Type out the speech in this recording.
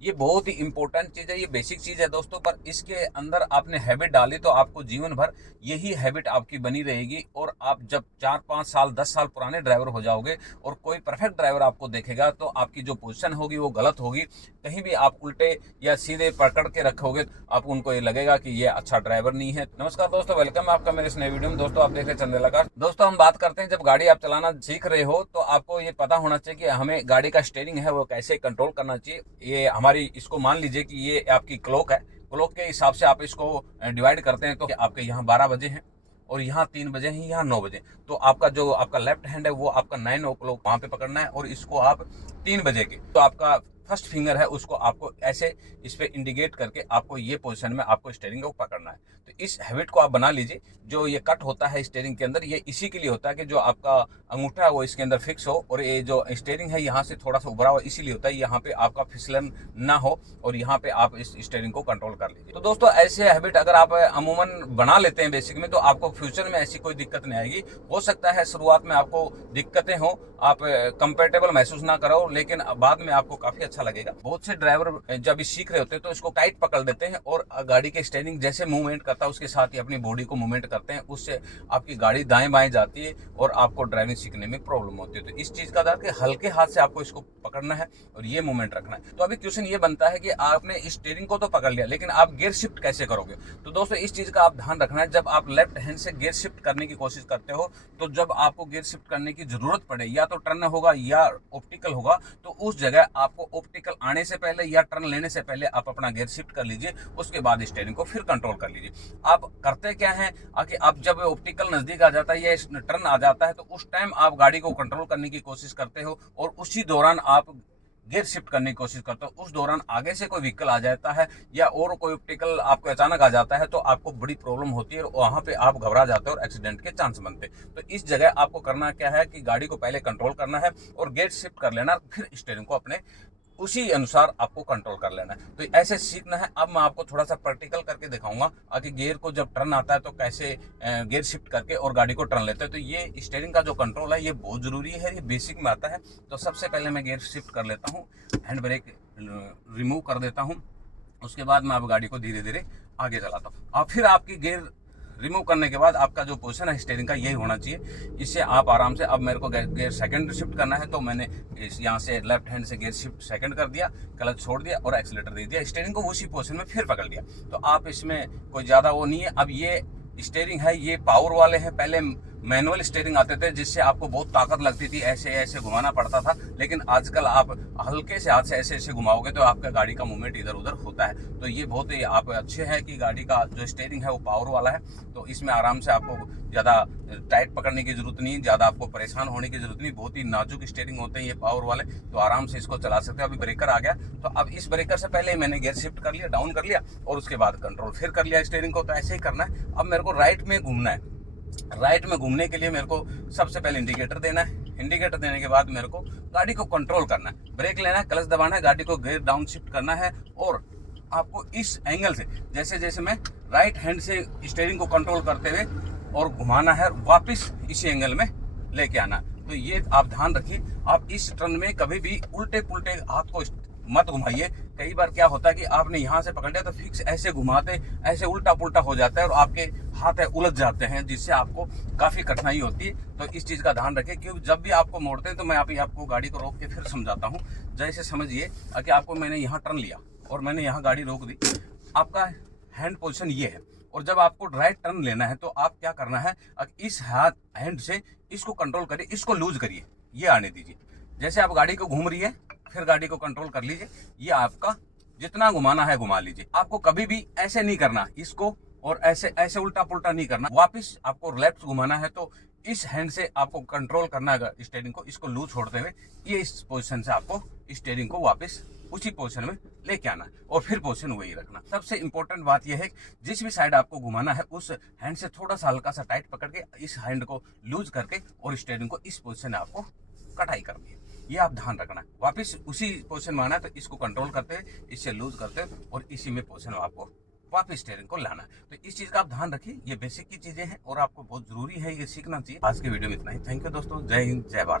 ये बहुत ही इंपॉर्टेंट चीज़ है, ये बेसिक चीज़ है दोस्तों, पर इसके अंदर आपने हैबिट डाली तो आपको जीवन भर यही हैबिट आपकी बनी रहेगी। और आप जब 4-5 साल 10 साल पुराने ड्राइवर हो जाओगे और कोई परफेक्ट ड्राइवर आपको देखेगा तो आपकी जो पोजीशन होगी वो गलत होगी। कहीं भी आप उल्टे या सीधे पकड़ के रखोगे तो आप उनको ये लगेगा कि ये अच्छा ड्राइवर नहीं है। नमस्कार दोस्तों, वेलकम है आपका मेरे इस नए वीडियो में। दोस्तों आप देख रहे हैं चंदेला कार। दोस्तों हम बात करते हैं, जब गाड़ी आप चलाना सीख रहे हो तो आपको ये पता होना चाहिए कि हमें गाड़ी का स्टीयरिंग है वो कैसे कंट्रोल करना चाहिए। ये हमारी, इसको मान लीजिए कि ये आपकी क्लॉक है, क्लॉक के हिसाब से आप इसको डिवाइड करते हैं तो आपके यहाँ 12 बजे हैं और यहाँ 3 बजे हैं, यहाँ 9 बजे। तो आपका जो आपका लेफ्ट हैंड है वो आपका 9 o'clock वहां पे पकड़ना है और इसको आप 3 बजे के, तो आपका फर्स्ट फिंगर है उसको आपको ऐसे इस पे इंडिकेट करके आपको ये पोजीशन में आपको स्टीयरिंग को पकड़ना है। तो इस हैबिट को आप बना लीजिए। जो ये कट होता है स्टीयरिंग के अंदर, ये इसी के लिए होता है कि जो आपका अंगूठा है वो इसके अंदर फिक्स हो, और ये जो स्टीयरिंग है यहाँ से थोड़ा सा उभरा हुआ इसीलिए होता है, यहाँ पे आपका फिसलन ना हो और यहाँ पे आप इस स्टीयरिंग को कंट्रोल कर लीजिए। तो दोस्तों ऐसे हैबिट अगर आप अमूमन बना लेते हैं बेसिक में, तो आपको फ्यूचर में ऐसी कोई दिक्कत नहीं आएगी। हो सकता है शुरुआत में आपको दिक्कतें हो, आप कंफर्टेबल महसूस ना करो, लेकिन बाद में आपको काफी अच्छा लगेगा। बहुत से ड्राइवर जब सीख रहे होते हैं तो इसको टाइट पकड़ देते हैं और गाड़ी के स्टीयरिंग जैसे मूवमेंट करता है उसके साथ ही अपनी बॉडी को मूवमेंट करते हैं, उससे आपकी गाड़ी दाएं बाएं जाती है और आपको ड्राइविंग सीखने में प्रॉब्लम होती है। तो इस चीज का ध्यान कि हल्के हाथ से आपको इसको पकड़ना है और ये मूवमेंट रखना है। तो अभी क्वेश्चन ये बनता है कि आपने स्टीयरिंग को तो पकड़ लिया, लेकिन आप गियर शिफ्ट कैसे करोगे? तो दोस्तों इस चीज का आप ध्यान रखना है, जब आप लेफ्ट हैंड से गियर शिफ्ट करने की कोशिश करते हो तो जब आपको गियर शिफ्ट करने की जरूरत पड़े, या तो टर्न होगा या ऑप्टिकल होगा, तो उस जगह आपको ऑप्टिकल आने से पहले या टर्न लेने से पहले आप अपना गियर शिफ्ट कर लीजिए, उसके बाद स्टीयरिंग को फिर कंट्रोल कर लीजिए। आप करते क्या है कि आप जब ऑप्टिकल नजदीक आ जाता है या टर्न आ जाता है तो उस टाइम आप गाड़ी को कंट्रोल करने की कोशिश करते हो और उसी दौरान आप गियर शिफ्ट करने की कोशिश करते हो। उस दौरान आगे से कोई व्हीकल आ जाता है या और कोई ऑप्टिकल आपको अचानक आ जाता है तो आपको बड़ी प्रॉब्लम होती है और वहां पे आप घबरा जाते हो और एक्सीडेंट के चांस बनते हैं। तो इस जगह आपको करना क्या है कि गाड़ी को पहले कंट्रोल करना है और गियर शिफ्ट कर लेना, फिर स्टीयरिंग को अपने उसी अनुसार आपको कंट्रोल कर लेना है। तो ऐसे सीखना है। अब मैं आपको थोड़ा सा प्रैक्टिकल करके दिखाऊंगा कि गियर को जब टर्न आता है तो कैसे गियर शिफ्ट करके और गाड़ी को टर्न लेते हैं। तो ये स्टीयरिंग का जो कंट्रोल है ये बहुत जरूरी है, ये बेसिक में आता है। तो सबसे पहले मैं गियर शिफ्ट कर लेता हूँ, हैंड ब्रेक रिमूव कर देता हूँ, उसके बाद मैं अब गाड़ी को धीरे धीरे आगे चलाता हूँ। और फिर आपकी गियर रिमूव करने के बाद आपका जो पोजीशन है स्टीयरिंग का यही होना चाहिए, इससे आप आराम से। अब मेरे को गियर सेकंड शिफ्ट करना है तो मैंने यहाँ से लेफ्ट हैंड से गियर शिफ्ट सेकंड कर दिया, क्लच छोड़ दिया और एक्सीलेटर दे दिया, स्टीयरिंग को उसी पोजीशन में फिर पकड़ लिया। तो आप इसमें कोई ज़्यादा वो नहीं है। अब ये स्टीयरिंग है ये पावर वाले हैं, पहले मैनुअल स्टीयरिंग आते थे जिससे आपको बहुत ताकत लगती थी, ऐसे ऐसे घुमाना पड़ता था, लेकिन आजकल आप हल्के से हाथ से ऐसे ऐसे घुमाओगे तो आपका गाड़ी का मूवमेंट इधर उधर होता है। तो ये बहुत ही आप अच्छे है कि गाड़ी का जो स्टीयरिंग है वो पावर वाला है, तो इसमें आराम से आपको ज़्यादा टाइट पकड़ने की जरूरत नहीं, ज़्यादा आपको परेशान होने की जरूरत नहीं। बहुत ही नाजुक स्टीयरिंग होते हैं ये पावर वाले, तो आराम से इसको चला सकते हो। अभी ब्रेकर आ गया तो अब इस ब्रेकर से पहले मैंने गियर शिफ्ट कर लिया, डाउन कर लिया और उसके बाद कंट्रोल फिर कर लिया स्टीयरिंग को। तो ऐसे ही करना है। अब मेरे को राइट में घूमना है। राइट में घूमने के लिए मेरे को सबसे पहले इंडिकेटर देना है। इंडिकेटर देने के बाद मेरे को गाड़ी को कंट्रोल करना है, ब्रेक लेना है, क्लच दबाना है, गाड़ी को गियर डाउन शिफ्ट करना है और आपको इस एंगल से जैसे जैसे मैं राइट हैंड से स्टीयरिंग को कंट्रोल करते हुए और घुमाना है, वापस इसी एंगल में लेके आना। तो ये आप ध्यान रखिए, आप इस टर्न में कभी भी उल्टे पुल्टे हाथ को मत घुमाइए। कई बार क्या होता है कि आपने यहाँ से पकड़ लिया तो फिक्स ऐसे घुमाते ऐसे उल्टा पुल्टा हो जाता है और आपके हाथ उलझ जाते हैं, जिससे आपको काफी कठिनाई होती है। तो इस चीज का ध्यान रखें, क्योंकि जब भी आपको मोड़ते हैं तो मैं आपको गाड़ी को रोक के फिर समझाता हूँ। जैसे समझिए कि आपको मैंने यहाँ टर्न लिया और मैंने यहाँ गाड़ी रोक दी, आपका हैंड पोजिशन ये है और जब आपको राइट टर्न लेना है तो आप क्या करना है, इस हाथ हैंड से इसको कंट्रोल करिए, इसको लूज करिए, ये आने दीजिए। जैसे आप गाड़ी को घूम रही है फिर गाड़ी को कंट्रोल कर लीजिए, ये आपका जितना घुमाना है घुमा लीजिए। आपको कभी भी ऐसे नहीं करना इसको और ऐसे ऐसे उल्टा पुल्टा नहीं करना। वापस आपको लेफ्ट घुमाना है तो इस हैंड से आपको कंट्रोल करना है स्टीयरिंग को, इसको लूज छोड़ते हुए ये इस पोजीशन से आपको स्टीयरिंग को वापस उसी पोजीशन में लेके आना और फिर पोजीशन वही रखना। सबसे इंपॉर्टेंट बात यह है जिस भी साइड आपको घुमाना है उस हैंड से थोड़ा सा हल्का सा टाइट पकड़ के इस हैंड को लूज करके और स्टीयरिंग को इस पोजीशन में आपको कटाई करनी है। ये आप ध्यान रखना है, वापस उसी पोजीशन में आना है। तो इसको कंट्रोल करते हैं, इससे लूज करते हैं और इसी में पोजीशन में आपको वापस स्टीयरिंग को लाना है। तो इस चीज का आप ध्यान रखिए, ये बेसिक की चीजें हैं और आपको बहुत जरूरी है ये सीखना चाहिए। आज के वीडियो में इतना ही। थैंक यू दोस्तों, जय हिंद, जय भारत।